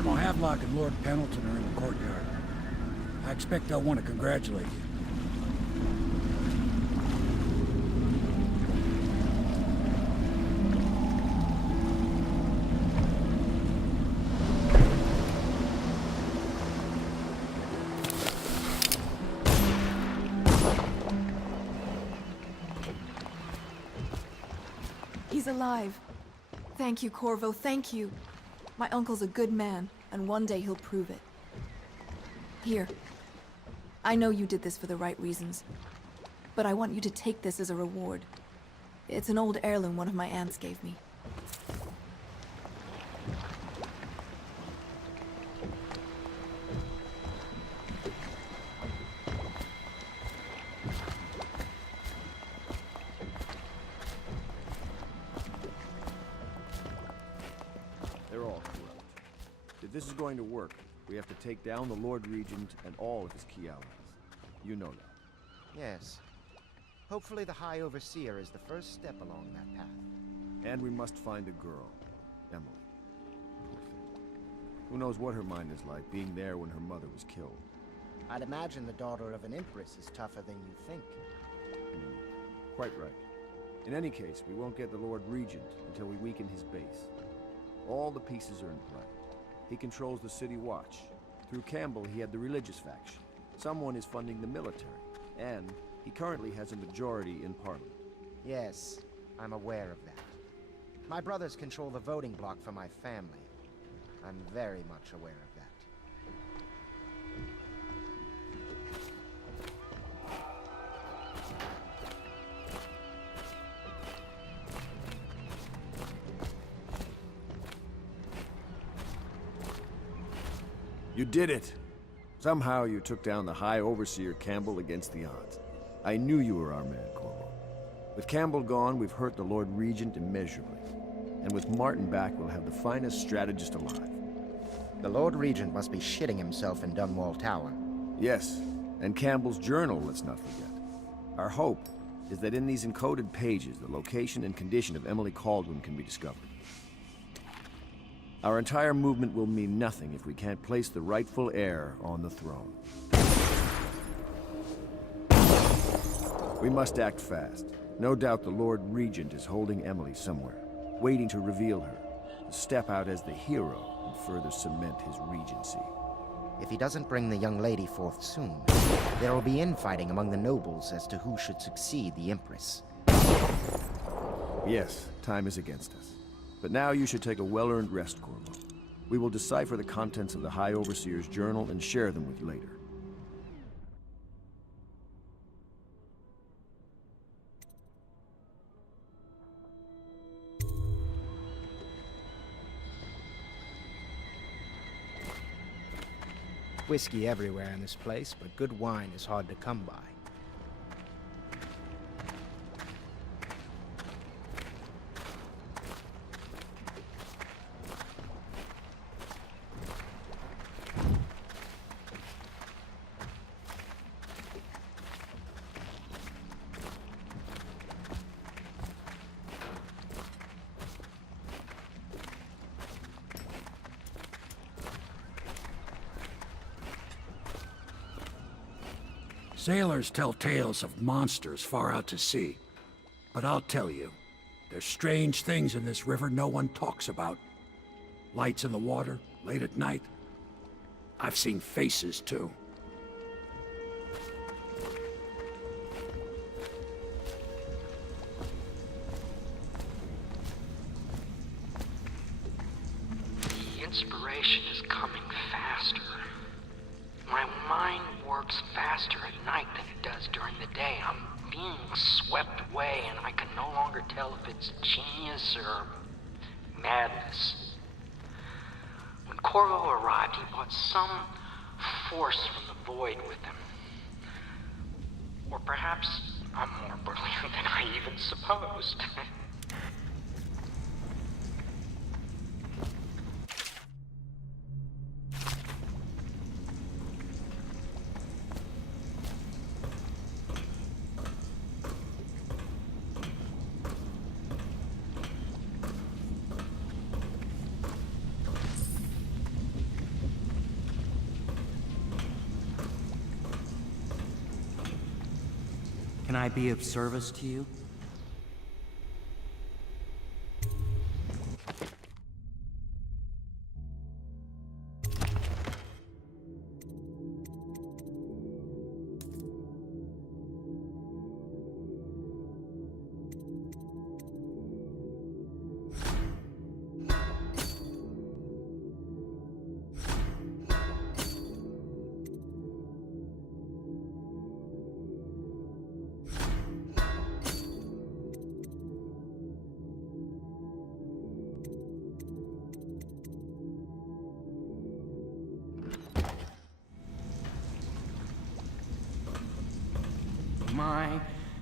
Admiral Havelock and Lord Pendleton are in the courtyard. I expect they'll want to congratulate you. He's alive. Thank you, Corvo, thank you. My uncle's a good man, and one day he'll prove it. Here. I know you did this for the right reasons, but I want you to take this as a reward. It's an old heirloom one of my aunts gave me. They're all corrupt. If this is going to work, we have to take down the Lord Regent and all of his key allies. You know that. Yes. Hopefully the High Overseer is the first step along that path. And we must find a girl. Emily. Poor thing. Who knows what her mind is like, being there when her mother was killed. I'd imagine the daughter of an Empress is tougher than you think. Quite right. In any case, we won't get the Lord Regent until we weaken his base. All the pieces are in play. He controls the City Watch. Through Campbell, he had the religious faction. Someone is funding the military. And he currently has a majority in Parliament. Yes, I'm aware of that. My brothers control the voting bloc for my family. I'm very much aware of that. You did it! Somehow you took down the High Overseer Campbell against the odds. I knew you were our man, Corvo. With Campbell gone, we've hurt the Lord Regent immeasurably. And with Martin back, we'll have the finest strategist alive. The Lord Regent must be shitting himself in Dunwall Tower. Yes, and Campbell's journal, let's not forget. Our hope is that in these encoded pages, the location and condition of Emily Kaldwin can be discovered. Our entire movement will mean nothing if we can't place the rightful heir on the throne. We must act fast. No doubt the Lord Regent is holding Emily somewhere, waiting to reveal her, to step out as the hero and further cement his regency. If he doesn't bring the young lady forth soon, there will be infighting among the nobles as to who should succeed the Empress. Yes, time is against us. But now you should take a well-earned rest, Corvo. We will decipher the contents of the High Overseer's journal and share them with you later. Whiskey everywhere in this place, but good wine is hard to come by. Sailors tell tales of monsters far out to sea. But I'll tell you, there's strange things in this river no one talks about. Lights in the water, late at night. I've seen faces, too. The inspiration is coming faster. My mind works faster at night than it does during the day. I'm being swept away, and I can no longer tell if it's genius or madness. When Corvo arrived, he brought some force from the void with him. Or perhaps I'm more brilliant than I even supposed. Can I be of service to you?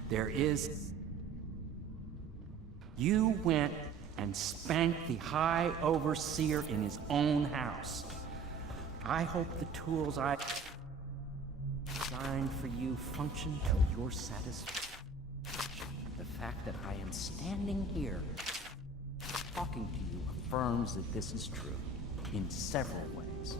There is... You went and spanked the High Overseer in his own house. I hope the tools I designed for you function to your satisfaction. The fact that I am standing here talking to you affirms that this is true in several ways.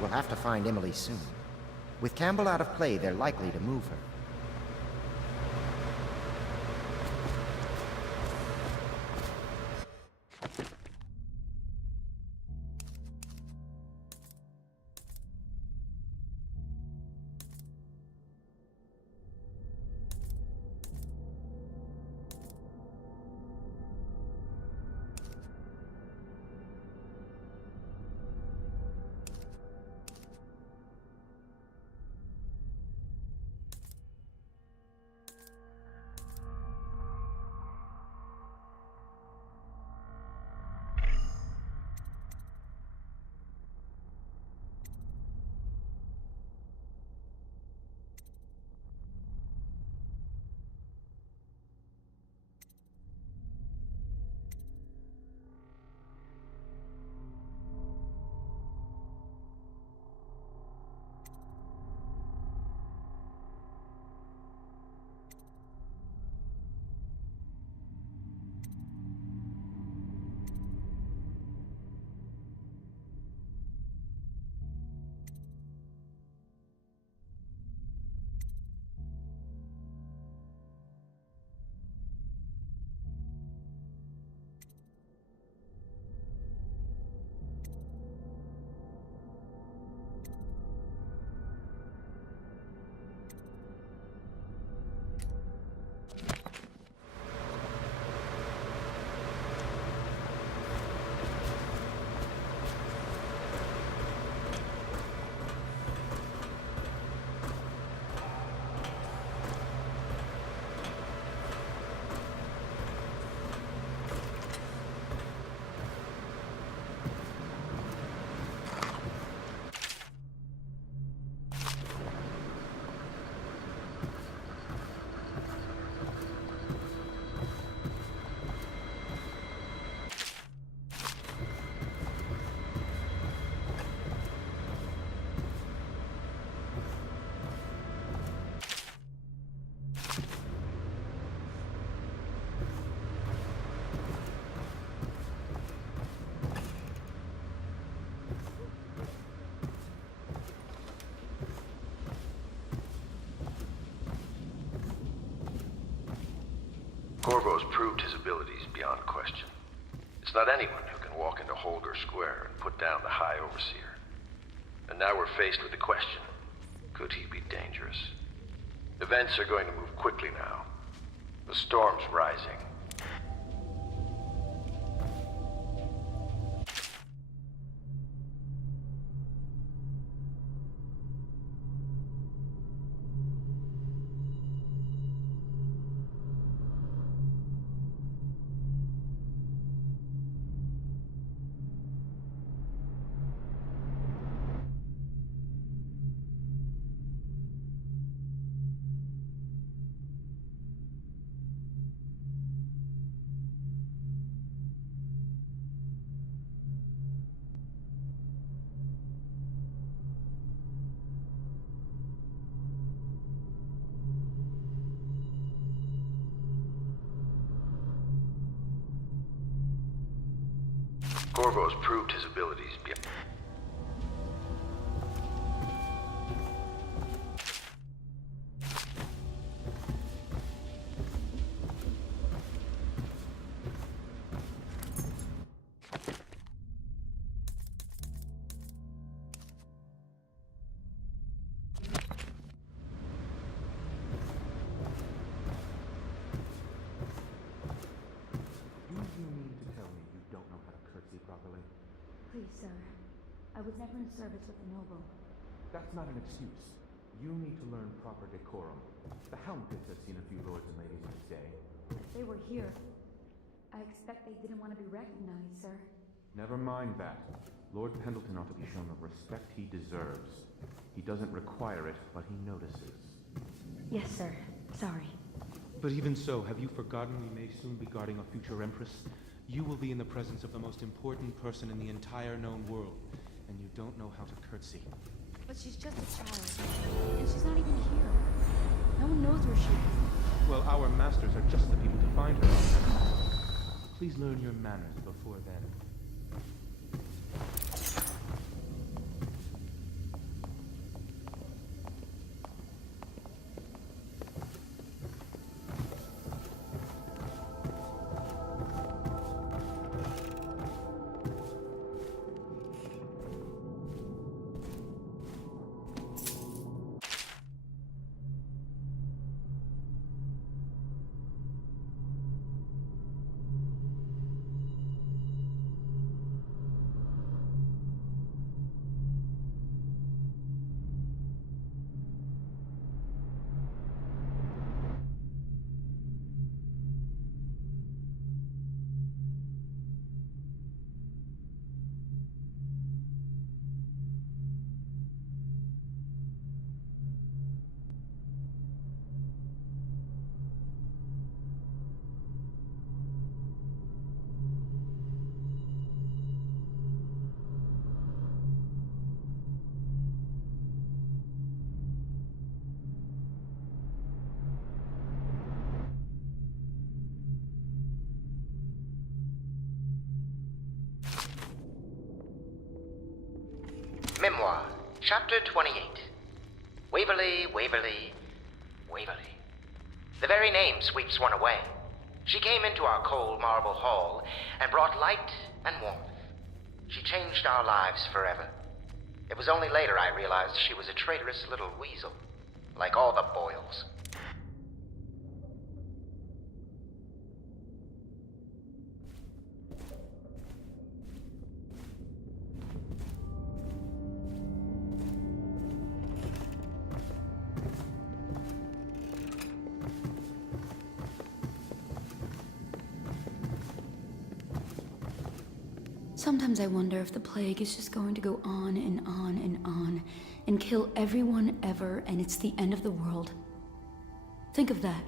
We'll have to find Emily soon. With Campbell out of play, they're likely to move her. Corvo's proved his abilities beyond question. It's not anyone who can walk into Holger Square and put down the High Overseer. And now we're faced with the question, could he be dangerous? Events are going to move quickly now. The storm's rising. Corvo's proved his abilities beyond... Please, sir. I was never in service with a noble. That's not an excuse. You need to learn proper decorum. The Hound Pits have seen a few lords and ladies of the day. They were here. I expect they didn't want to be recognized, sir. Never mind that. Lord Pendleton ought to be shown the respect he deserves. He doesn't require it, but he notices. Yes, sir. Sorry. But even so, have you forgotten we may soon be guarding a future Empress? You will be in the presence of the most important person in the entire known world, and you don't know how to curtsy. But she's just a child, and she's not even here. No one knows where she is. Well, our masters are just the people to find her. Please learn your manners before then. Memoir, Chapter 28. Waverly, Waverly, Waverly. The very name sweeps one away. She came into our cold marble hall and brought light and warmth. She changed our lives forever. It was only later I realized she was a traitorous little weasel, like all the Boyles. Sometimes I wonder if the plague is just going to go on and on and on and kill everyone ever, and it's the end of the world. Think of that.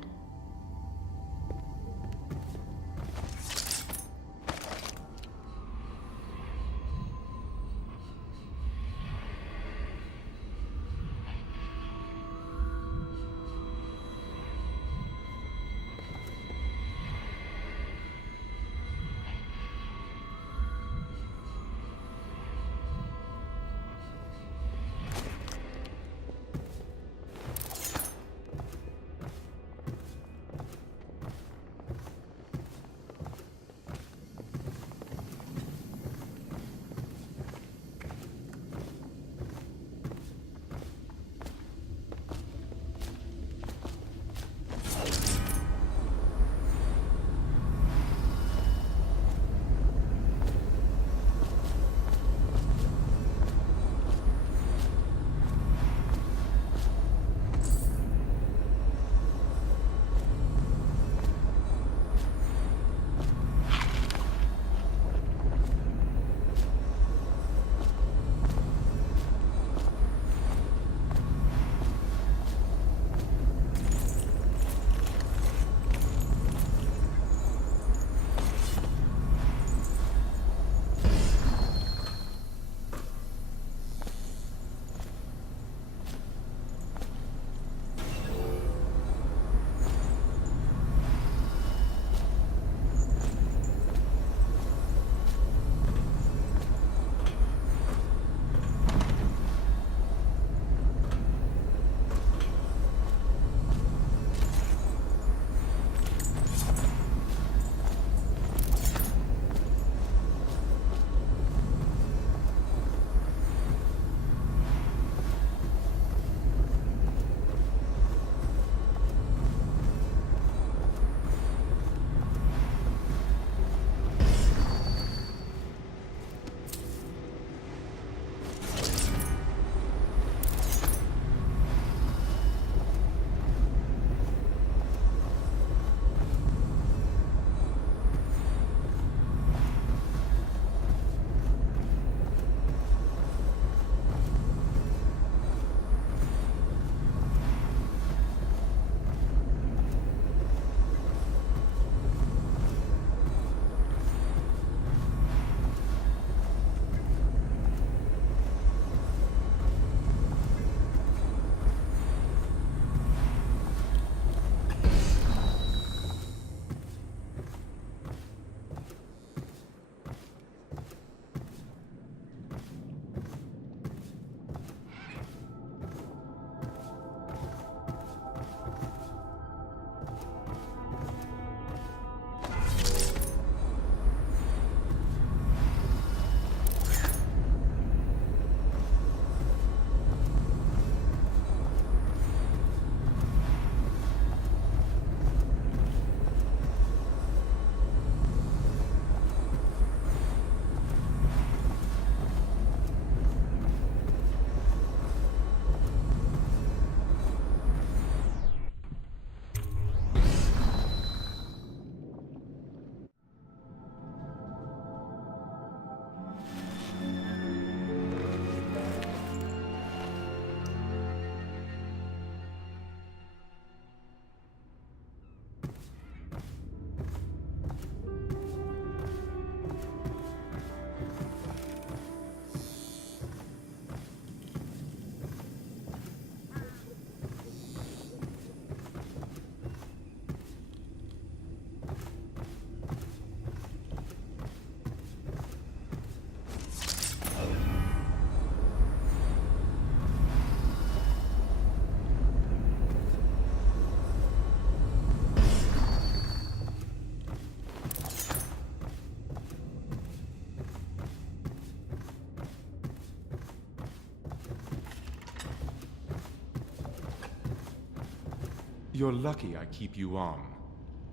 You're lucky I keep you on.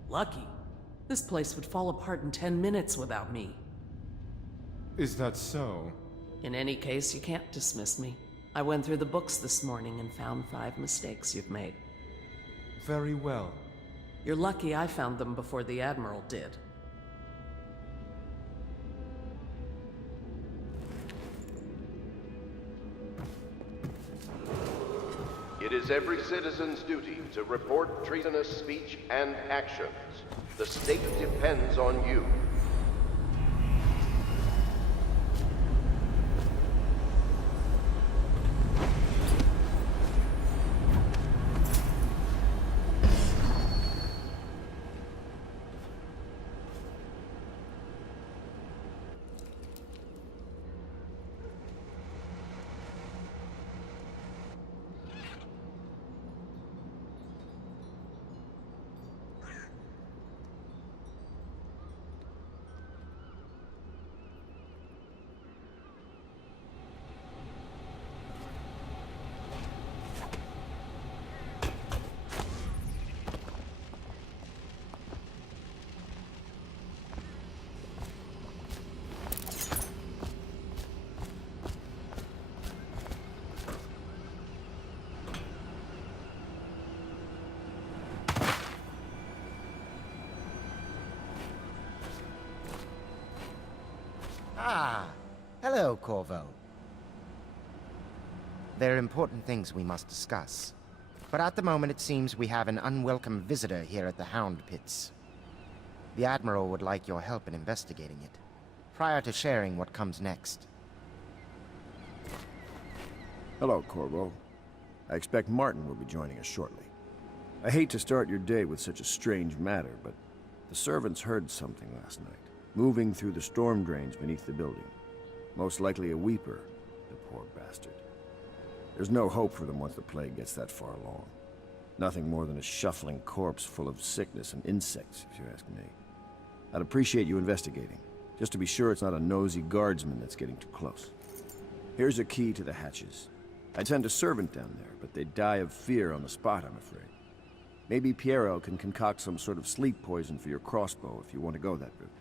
Lucky? This place would fall apart in 10 minutes without me. Is that so? In any case, you can't dismiss me. I went through the books this morning and found 5 mistakes you've made. Very well. You're lucky I found them before the Admiral did. It is every citizen's duty to report treasonous speech and actions. The state depends on you. Ah, hello, Corvo. There are important things we must discuss. But at the moment it seems we have an unwelcome visitor here at the Hound Pits. The Admiral would like your help in investigating it, prior to sharing what comes next. Hello, Corvo. I expect Martin will be joining us shortly. I hate to start your day with such a strange matter, but the servants heard something last night, moving through the storm drains beneath the building. Most likely a weeper, the poor bastard. There's no hope for them once the plague gets that far along. Nothing more than a shuffling corpse full of sickness and insects, if you ask me. I'd appreciate you investigating, just to be sure it's not a nosy guardsman that's getting too close. Here's a key to the hatches. I'd send a servant down there, but they'd die of fear on the spot, I'm afraid. Maybe Piero can concoct some sort of sleep poison for your crossbow if you want to go that route.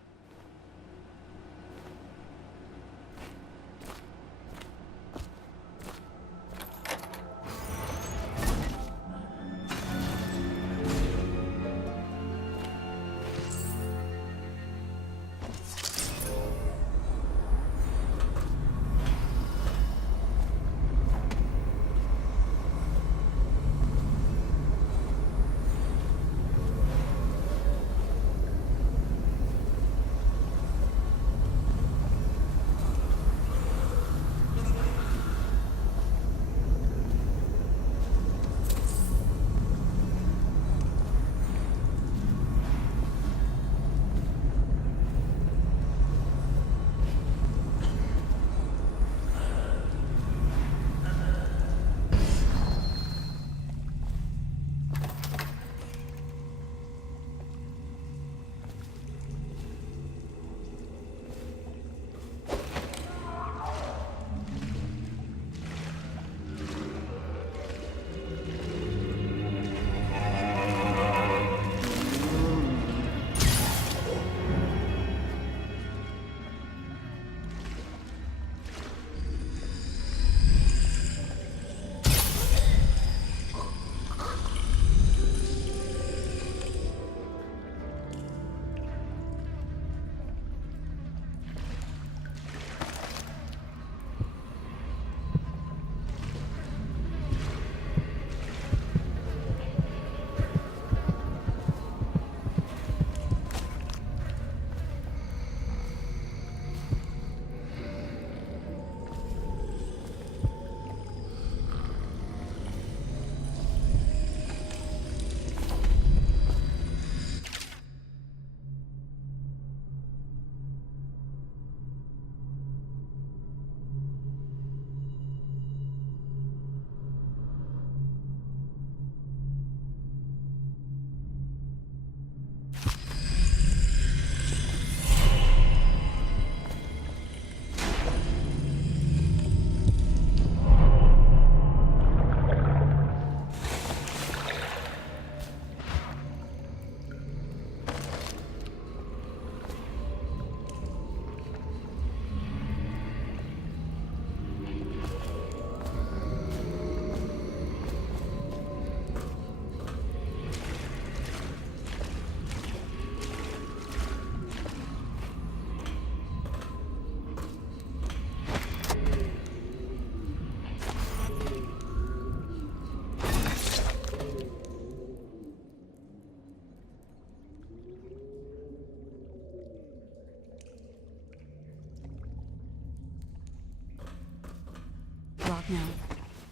No.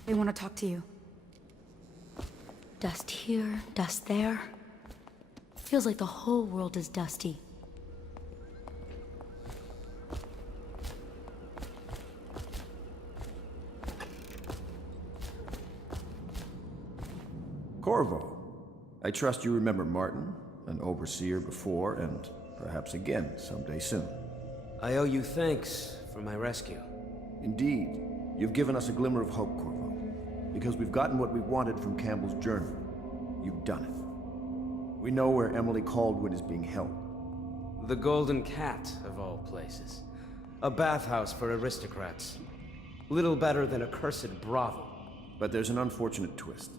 They want to talk to you. Dust here, dust there. Feels like the whole world is dusty. Corvo, I trust you remember Martin, an overseer before, and perhaps again someday soon. I owe you thanks for my rescue. Indeed, you've given us a glimmer of hope, Corvo. Because we've gotten what we wanted from Campbell's journal. You've done it. We know where Emily Caldwin is being held. The Golden Cat, of all places. A bathhouse for aristocrats. Little better than a cursed brothel. But there's an unfortunate twist.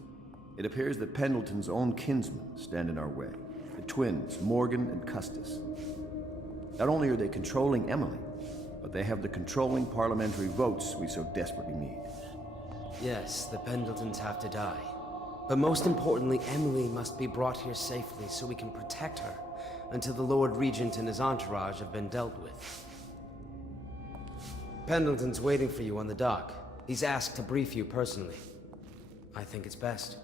It appears that Pendleton's own kinsmen stand in our way. The twins, Morgan and Custis. Not only are they controlling Emily, but they have the controlling parliamentary votes we so desperately need. Yes, the Pendletons have to die. But most importantly, Emily must be brought here safely so we can protect her until the Lord Regent and his entourage have been dealt with. Pendleton's waiting for you on the dock. He's asked to brief you personally. I think it's best.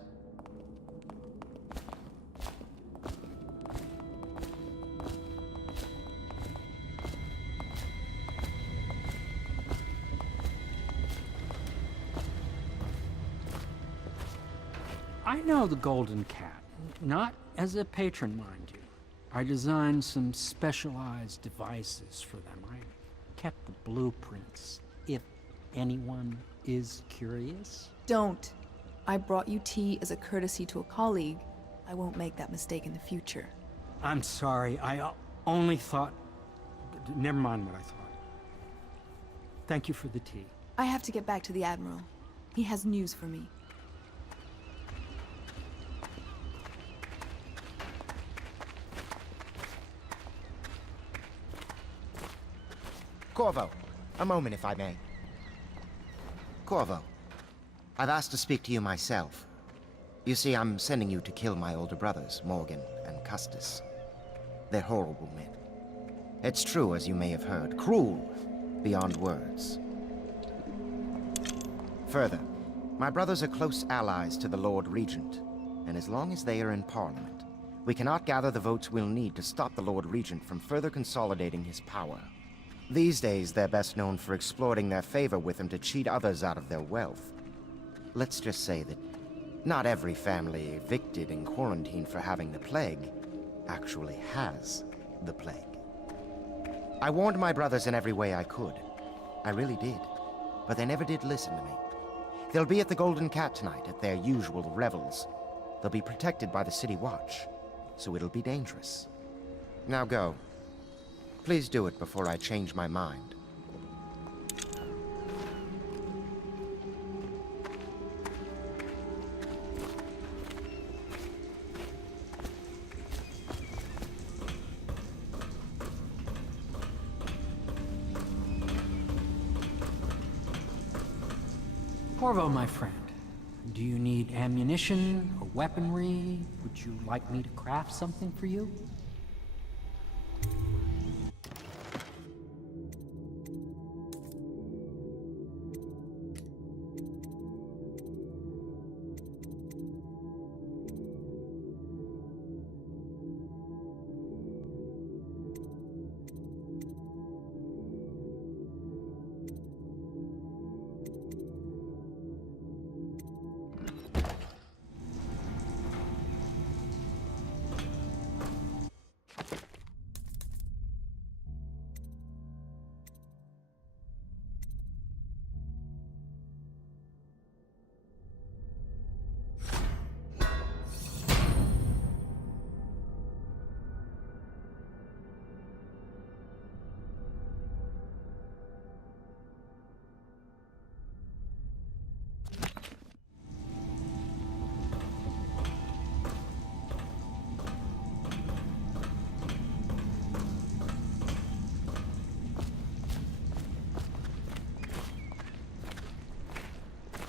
I know the Golden Cat, not as a patron, mind you. I designed some specialized devices for them. I kept the blueprints, if anyone is curious. Don't. I brought you tea as a courtesy to a colleague. I won't make that mistake in the future. I'm sorry, I only thought... Never mind what I thought. Thank you for the tea. I have to get back to the Admiral. He has news for me. Corvo, a moment if I may. Corvo, I've asked to speak to you myself. You see, I'm sending you to kill my older brothers, Morgan and Custis. They're horrible men. It's true, as you may have heard, cruel beyond words. Further, my brothers are close allies to the Lord Regent, and as long as they are in Parliament, we cannot gather the votes we'll need to stop the Lord Regent from further consolidating his power. These days, they're best known for exploiting their favor with him to cheat others out of their wealth. Let's just say that not every family evicted and quarantined for having the plague actually has the plague. I warned my brothers in every way I could. I really did. But they never did listen to me. They'll be at the Golden Cat tonight at their usual revels. They'll be protected by the City Watch, so it'll be dangerous. Now go. Please do it before I change my mind. Corvo, my friend, do you need ammunition or weaponry? Would you like me to craft something for you?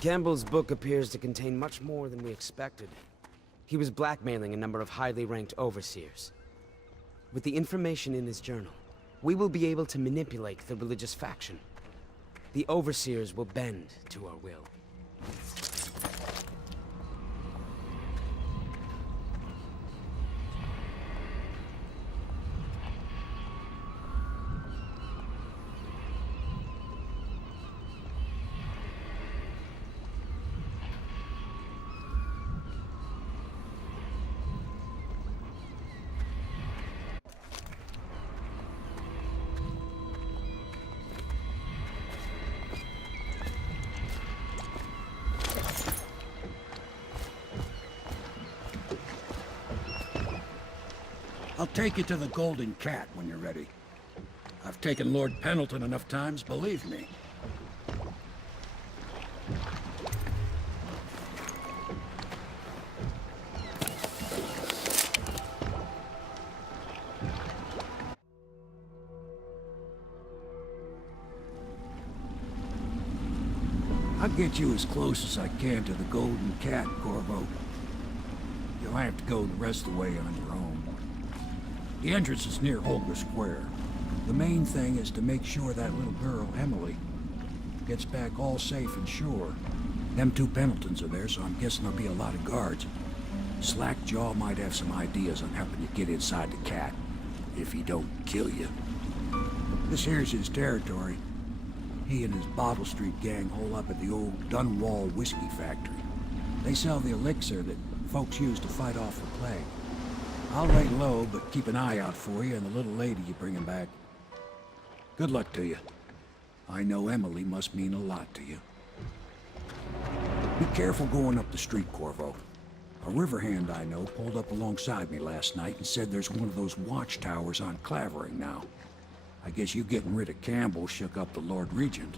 Campbell's book appears to contain much more than we expected. He was blackmailing a number of highly ranked overseers. With the information in his journal, we will be able to manipulate the religious faction. the overseers will bend to our will. I'll take you to the Golden Cat when you're ready. I've taken Lord Pendleton enough times, believe me. I'll get you as close as I can to the Golden Cat, Corvo. You'll have to go the rest of the way on your own. The entrance is near Holger Square. The main thing is to make sure that little girl, Emily, gets back all safe and sure. Them two Pendletons are there, so I'm guessing there'll be a lot of guards. Slackjaw might have some ideas on helping you get inside the cat, if he don't kill you. This here's his territory. He and his Bottle Street gang hole up at the old Dunwall whiskey factory. They sell the elixir that folks use to fight off the plague. I'll lay low, but keep an eye out for you and the little lady you bring him back. Good luck to you. I know Emily must mean a lot to you. Be careful going up the street, Corvo. A river hand I know pulled up alongside me last night and said there's one of those watchtowers on Clavering now. I guess you getting rid of Campbell shook up the Lord Regent.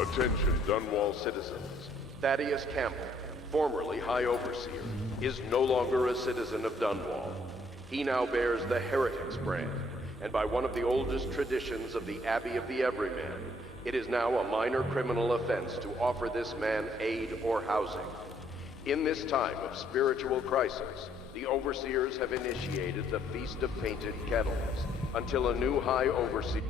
Attention, Dunwall citizens. Thaddeus Campbell, formerly High Overseer, is no longer a citizen of Dunwall. He now bears the Heretics brand, and by one of the oldest traditions of the Abbey of the Everyman, it is now a minor criminal offense to offer this man aid or housing. In this time of spiritual crisis, the Overseers have initiated the Feast of Painted Kettles until a new High Overseer...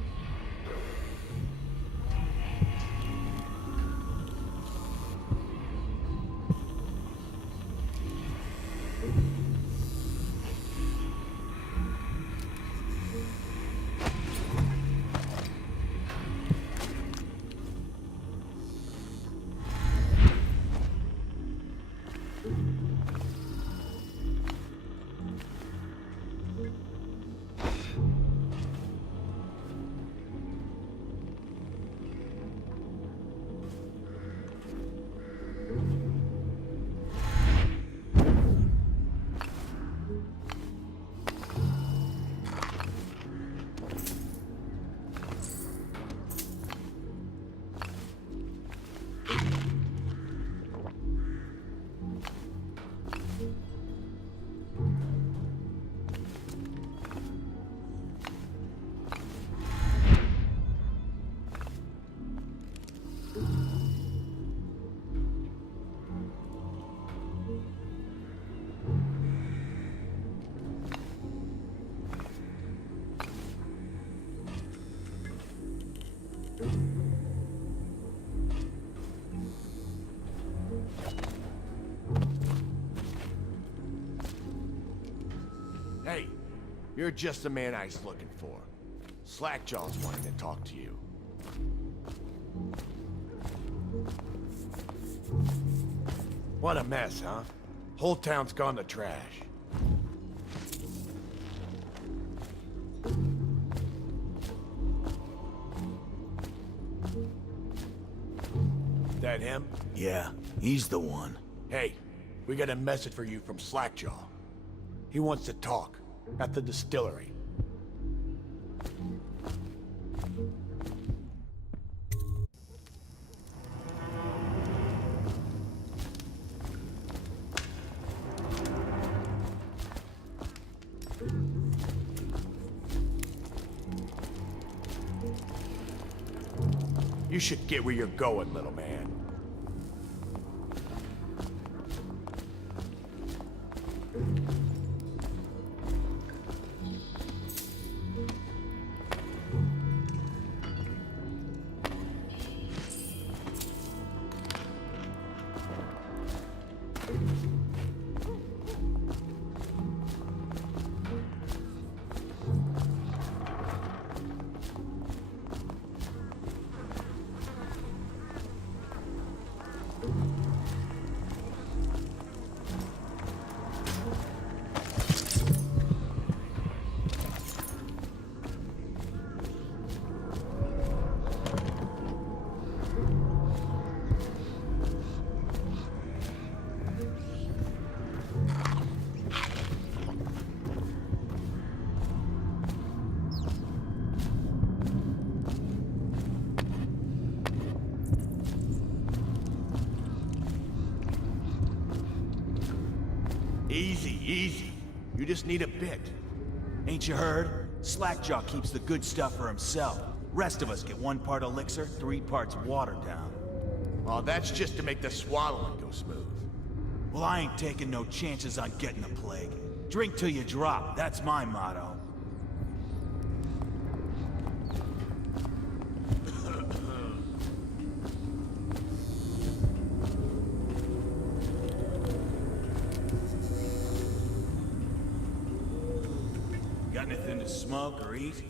You're just the man I was looking for. Slackjaw's wanting to talk to you. What a mess, huh? Whole town's gone to trash. That him? Yeah, he's the one. Hey, we got a message for you from Slackjaw. He wants to talk at the distillery. You should get where you're going, little man. Easy, easy. You just need a bit. Ain't you heard? Slackjaw keeps the good stuff for himself. Rest of us get 1 part elixir, 3 parts watered down. Oh, that's just to make the swallowing go smooth. Well, I ain't taking no chances on getting the plague. Drink till you drop, that's my motto. Got anything to smoke or eat?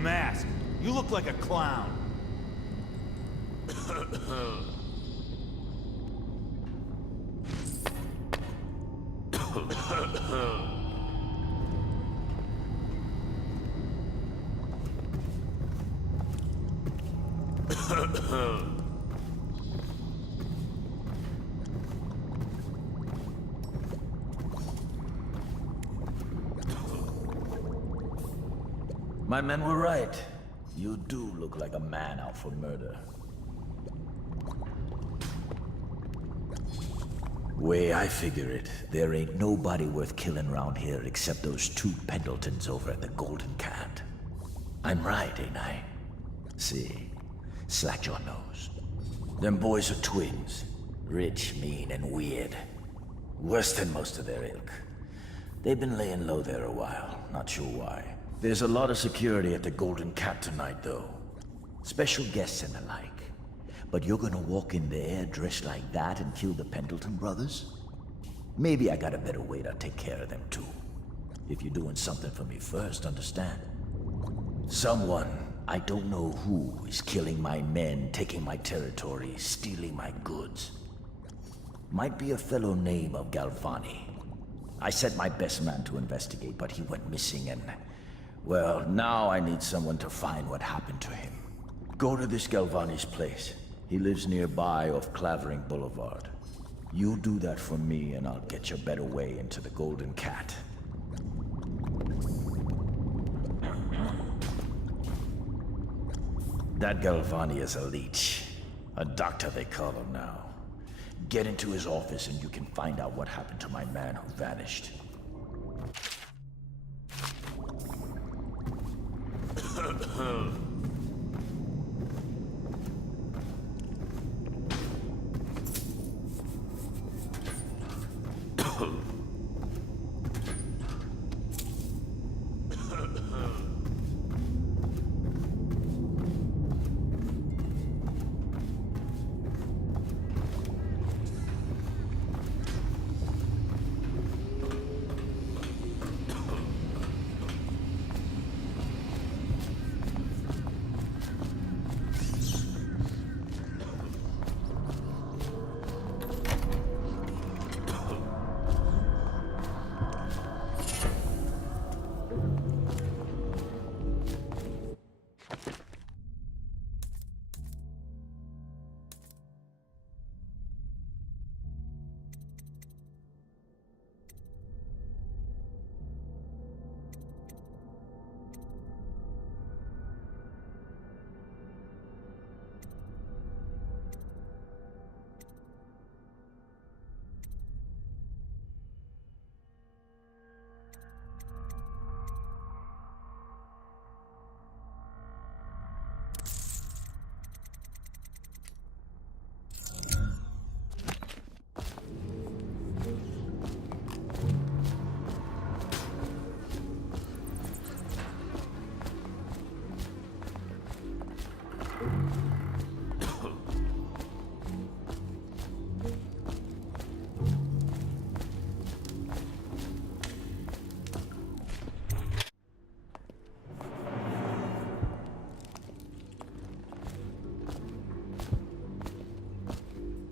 mask. You look like a clown. My men were right. You do look like a man out for murder. Way I figure it, there ain't nobody worth killing around here except those two Pendletons over at the Golden Cat. I'm right, ain't I? See, Slackjaw knows. Them boys are twins. Rich, mean, and weird. Worse than most of their ilk. They've been laying low there a while, not sure why. There's a lot of security at the Golden Cat tonight, though. Special guests and the like. But you're gonna walk in there dressed like that and kill the Pendleton brothers? Maybe I got a better way to take care of them, too. If you're doing something for me first, understand? Someone, I don't know who, is killing my men, taking my territory, stealing my goods. Might be a fellow named of Galvani. I sent my best man to investigate, but he went missing and... well, now I need someone to find what happened to him. Go to this Galvani's place. He lives nearby off Clavering Boulevard. You do that for me and I'll get your better way into the Golden Cat. That Galvani is a leech. A doctor they call him now. Get into his office and you can find out what happened to my man who vanished.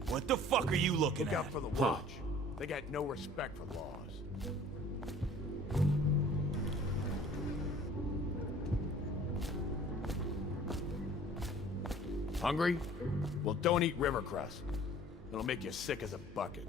What the fuck are you looking Look at? out for the watch. They got no respect for laws. Hungry? Well, don't eat rivercress. It'll make you sick as a bucket.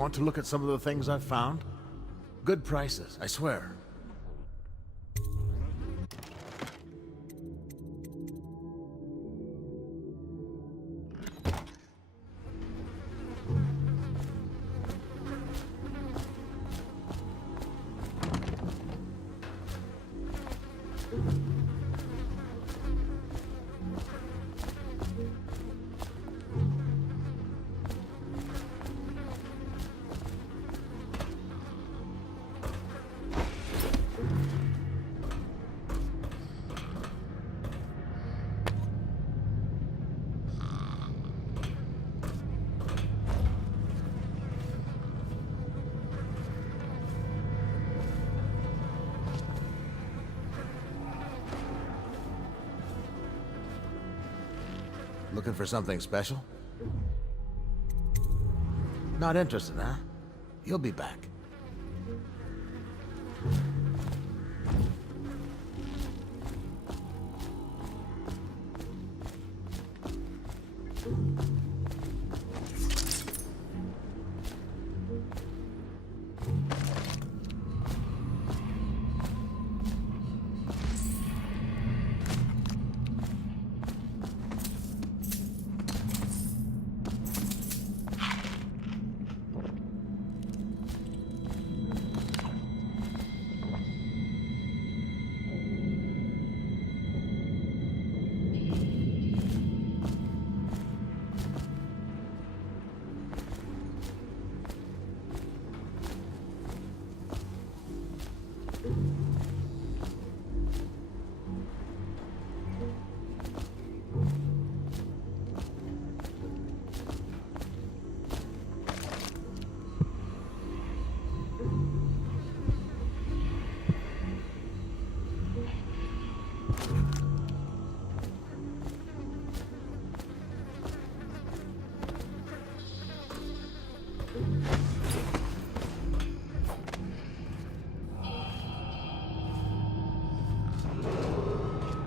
Want to look at some of the things I've found? Good prices, I swear. Looking for something special? Not interested, huh? You'll be back.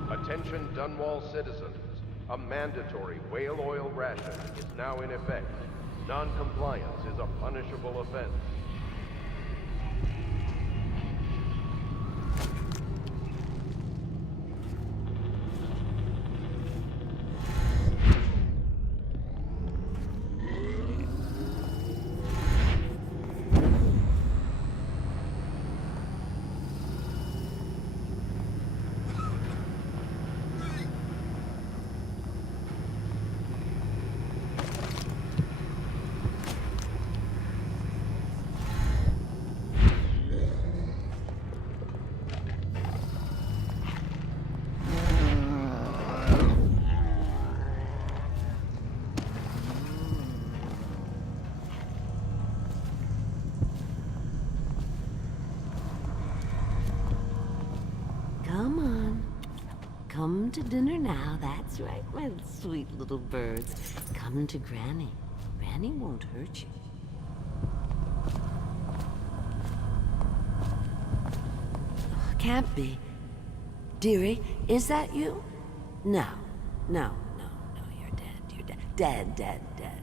Attention Dunwall citizens. A mandatory whale oil ration is now in effect. Non-compliance is a punishable offense. Come on. Come to dinner now. That's right, my sweet little birds. Come to Granny. Granny won't hurt you. Oh, can't be. Dearie, is that you? No. No, no, no, you're dead. You're dead. Dead, dead, dead.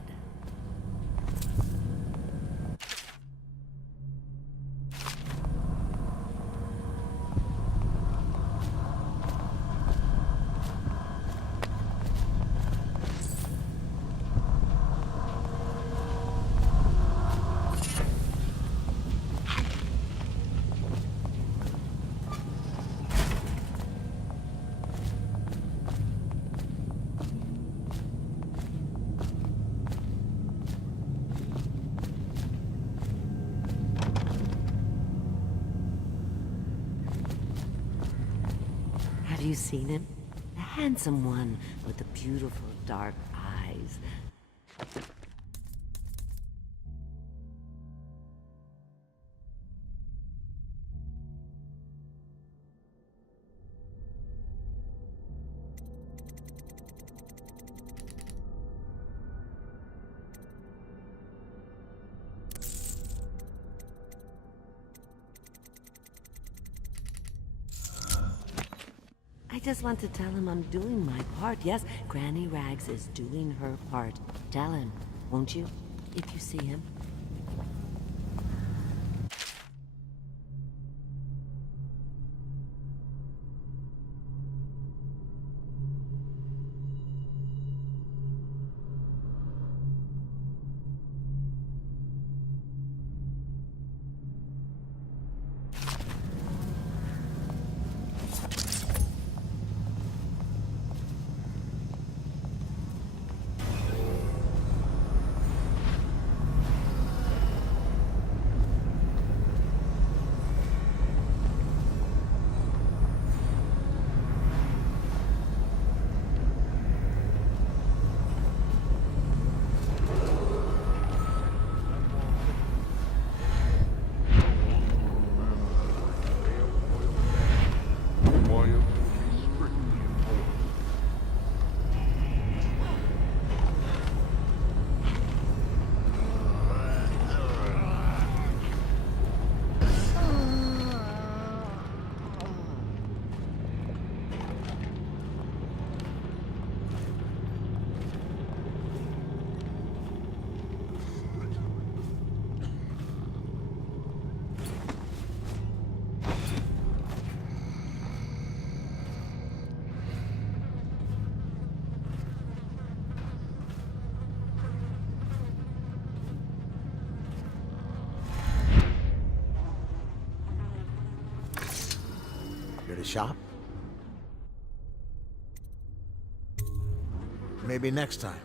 Have you seen him? The handsome one with the beautiful dark eyes. I just want to tell him I'm doing my part. Yes, Granny Rags is doing her part. Tell him, won't you, if you see him? to shop? Maybe next time.